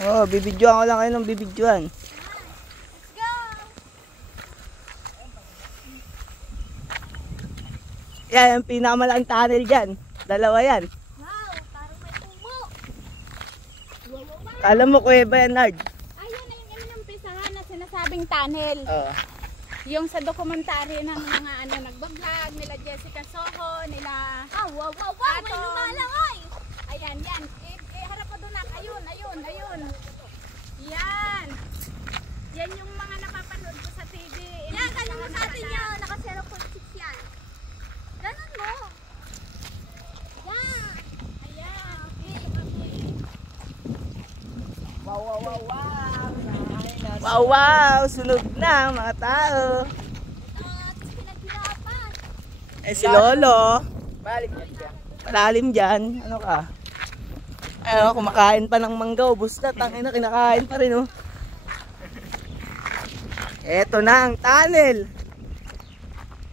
Oh, bibidyoan ko lang kayo ng bibidyoan. Yan, ang pinakamalaking tunnel dyan. Dalawa yan. Wow, parang may pumo. Alam mo, kuweba yan, Nard. Ayun na yung inumpisahan na sinasabing tunnel. Oo. Yung sa dokumentary ng mga nagbablog, nila Jessica Soho, nila... wow, may lumalangay! Ayan, yan. Harap mo doon, ayun. Yan. Yan yung mga napapanood ko sa TV. Yan, ganun mo sa atin yan. Naka 0.6 yan. Ganun mo. Yan. Ayan. Wow, sunog na mga tao. Eh si Lolo. Malalim dyan. Ano ka? Ano, kumakain pa ng mangga. Ubus na. Tangina, kinakain pa rin, oh. Eto na ang tunnel.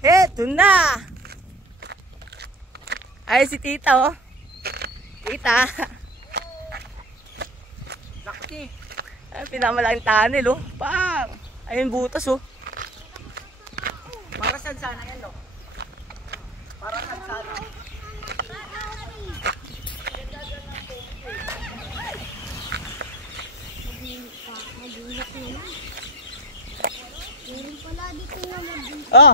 Eto na. Ay, si tita, oh. Tita. Laki. Ay, pinamalaking tunnel, oh. Pang. Ayun, butas, oh. Para saan sana yan, no? Para saan sana? Oh.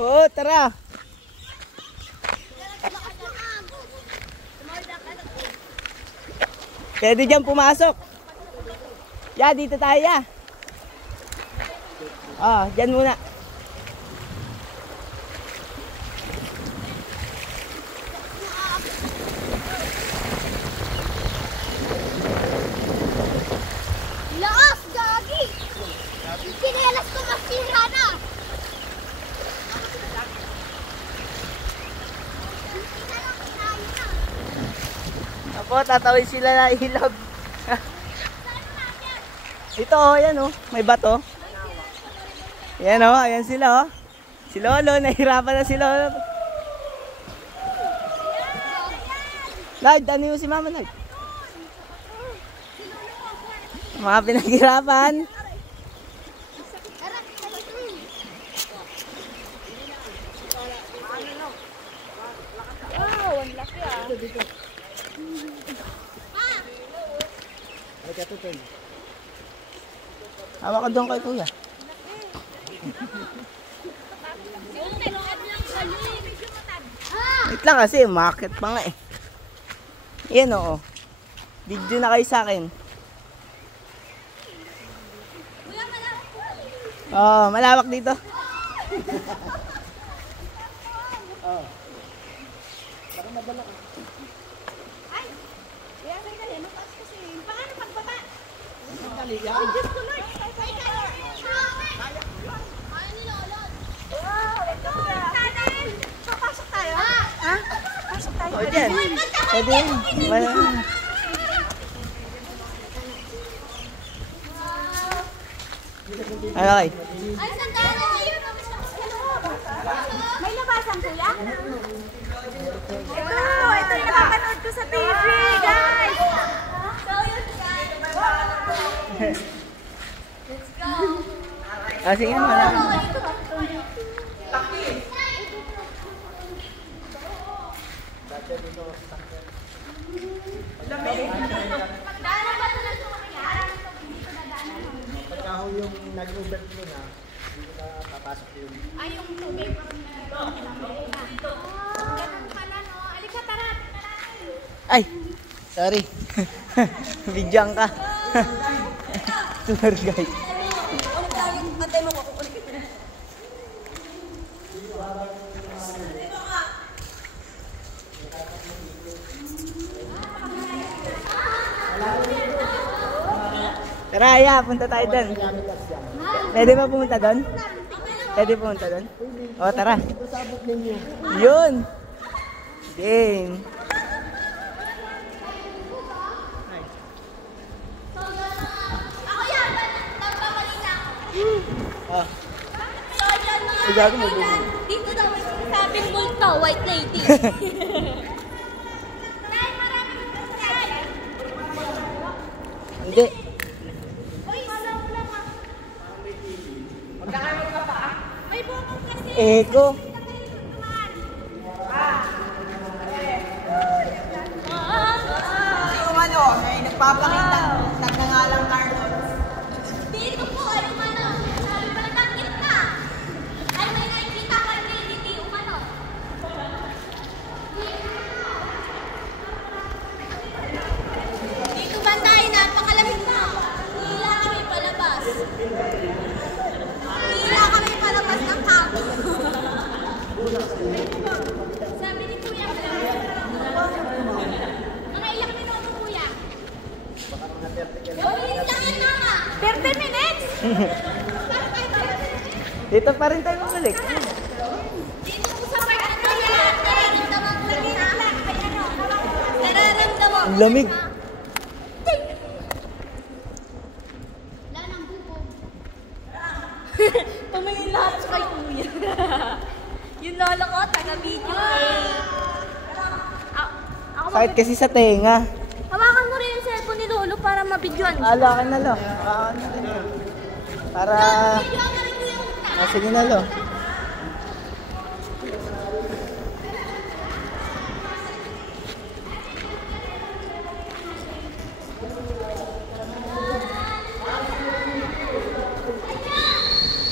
Oh, tara. Pwede dyan pumasok. Ya, dito tayo, ya. Ah, dyan muna. Laos, gagi! Sinelas ko masira na! Apo, tatawid sila na ilog. Dito, oh, yan, oh. May bato. Yan, oh. Ayan sila, oh. Si Lolo, nahirapan na si Lolo. Lord, ano mo si Mama, Lord? Mga pinaghirapan. Wow, ang laki ah. Hawa ka doon kay kuya. Wait lang kasi, market pa nga eh. Yan, oo. Video na kayo sa akin. Oh, malawak dito. Oh. Ay! Kaya sandali, mataas kasi. Paano pagbaba? Sandali yan. Ay, Diyos ko, Lord! Ay, nilolod! Wow! Ito! Tunnel! Papasok tayo? Ha? Pasok tayo. O, dyan. Pwede yan. Okay. Ay, sandali! May labasan, kuya? Ito yung napapanood ko sa TV, guys! Let's go! Ah, sige naman. Magdaanan ba ito ng sumakyan? Hindi ko nadaanan. Pagka yung nag-overflow na, hindi ko na papasok yun. Ay, yung tubig pa rin na ganun pala, no? Alika, tara! Ay, sorry. Bidyang ka. Tour guide. Antay mo ko, kukulit ko na. Tara, ya, punta tayo doon. Pwede ba pumunta doon? Pwede pumunta doon? O, tara. Yun. Game. Ako yan! Nagpabalita ako. Ah, So, dyan mga Sigado mo kaibigan, dito daw may sinasabing multo, white lady. Dahil maraming Hindi. Uy, wala ka. Magkakaroon ka pa? May bukong kasi. Eko. Yung ano, may nagpapakita. Nagngangalang Carlos. Dito po ay umano. Sabi pala ng gitna. Ay may nakikita ka rin hindi umano. Dito ba tayo? Napakalamig na. Hila kami palabas. Hila kami palabas ng kamo. Sabi ni Kuya, mga ilang minuto Kuya? Ulit lang yan mama. 30 minutes? Dito pa rin tayo bumalik. Dito po sa part na yan. Nararamdaman ko na. Nararamdaman. Ang lamig. Wala nang bubog. Tumingin lahat sa kay Kuya. Yung lolo ko, taga-video eh. Ako Sakit kasi sa tenga. hawakan mo rin yung cellphone ni Lolo para mabidyoan. Ala ka na lo. Hawakan na rin. Para... Bidyoan na rin ko yung Ah, sige na lo.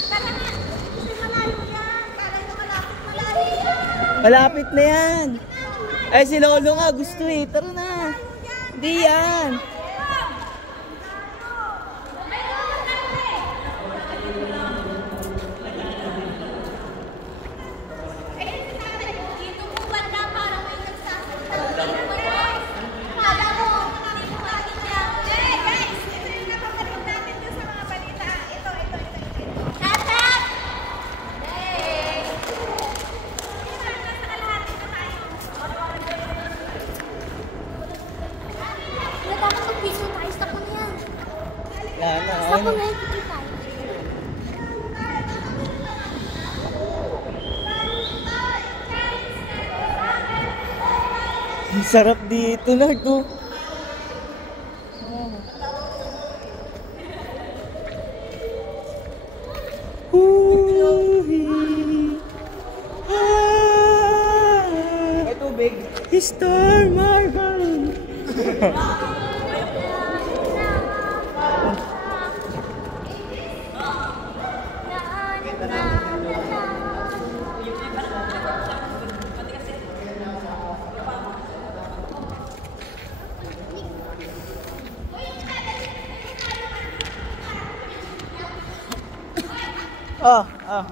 Tara na. Kasi malayo yan. Kala nyo malapit. Malapit na yan. Ay, si Lolo nga gusto eh. Tara na. Di yan. Dito po banda parang may nagsasalita. Kala mo, hindi mo maintindihan. Hey guys, ito yung napapanood natin doon sa mga balita. Ito. Shut up! Hey! Nasa kalahati na tayo. Dapat mag-piso tayo. Stop mo na yan. Yan na. Stop mo na yan. Kikita tayo. Ang sarap dito, Lord. Oh. May tubig. Star Marble. Oh, oh.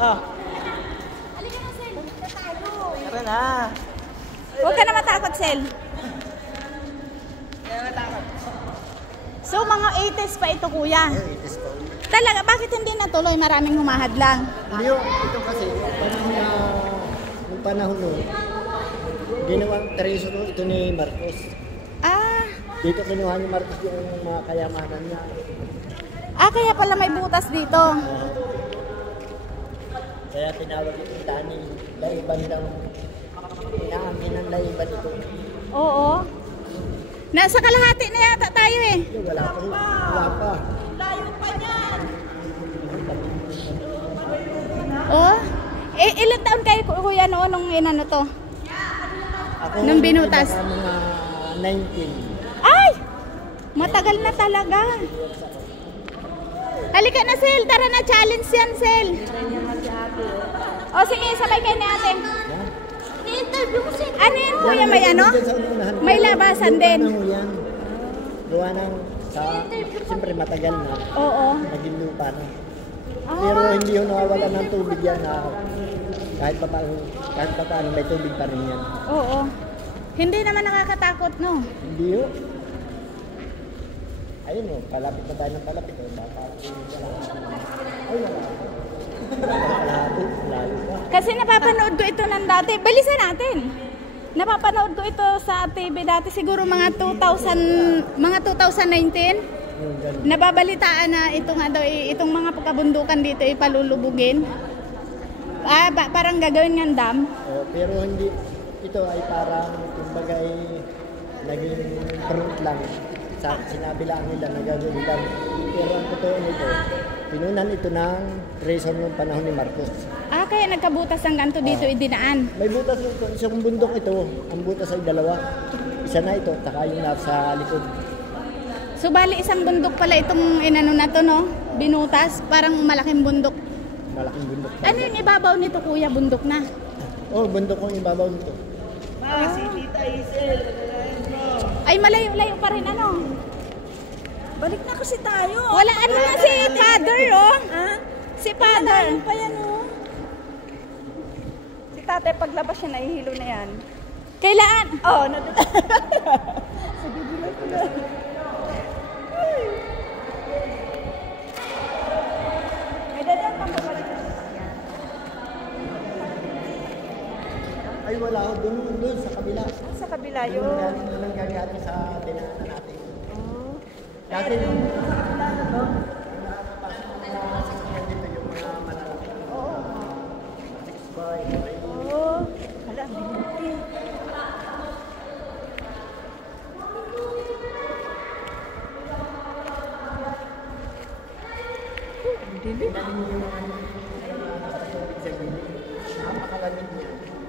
Oh, Halika na, Sel. Halika tayo. tara na. Huwag ka na matakot, Sel. So, mga 80s pa ito, kuya. Itis pa. Talaga, bakit hindi natuloy? Maraming humahad lang. Hindi yun, ito kasi, nung panahon nun, ginawang treso ito ni Marcos. Ah, Dito kinuha ni Marcos yung mga kayamanan niya. kaya pala may butas dito. Kaya tinawag yung tani, laiban daw. Inaangin ang laiban ito. Oo. Nasa kalahati na yata tayo eh. Wala pa. Wala pa. Layo pa niyan. Oh, ilan taon kayo, kuya, noon nung inano to? Ako, Nung binutas? baka mga 19. Ay! Matagal na talaga. Halika na, Sel. Tara na, challenge yan, Sel. O, sige, sabay kayo ni ate. I-interview ko, Sel. Ano yun, kuya? May ano? May labasan din. Yan. Gawa ng, siyempre matagal na. Oo. Naging lupa na. Ah. Pero hindi yun nawawalan ng tubig yan na kahit pa paano may tubig pa rin yan. Oo. Hindi naman nakakatakot, no? Hindi yun. Ayun o, palapit na tayo ng palapit. Baka ay, wala. Palapit, layo pa. Kasi napapanood ko ito ng dati. Balisan natin. Napapanood ko ito sa TV dati. Siguro mga 2019. Yung ganun. Nababalitaan na ito nga daw, itong mga pagkabundukan dito ay palulubugin. Parang gagawin ng dam. Pero hindi, ito ay parang kumbaga ay naging front lang. Sinabi lang nila na gagawin. Pero ang totoo nito, pinunan ito ng reason ng panahon ni Marcos. Ah, kaya nagkabutas ang ganito dito idinaan. May butas nito, isang bundok ito. Ang butas ay dalawa. Isa na ito, taka yung nasa likod. So bali isang bundok pala itong inano na to, no? Binutas, parang malaking bundok. Malaking bundok. Ano yung ibabaw nito, kuya? Bundok na. Oh, bundok kong ibabaw nito. Si Tita Isel. Ay, malayo-layo pa rin, ano? Balik na kasi tayo. Wala, ano na si father, oh. Ha? Si father. Pa yan, oh. Si tatay paglabas siya, nahihilo na yan. Kailan? Oh, may dadaan pang babalik. Ay wala ako doon sa kabila. Sa kabila Yung yun. nangyayari sa tinanong natin. Dati nung dito yung mga malalaki. Oh, hala, binuti. Napakalamig niya.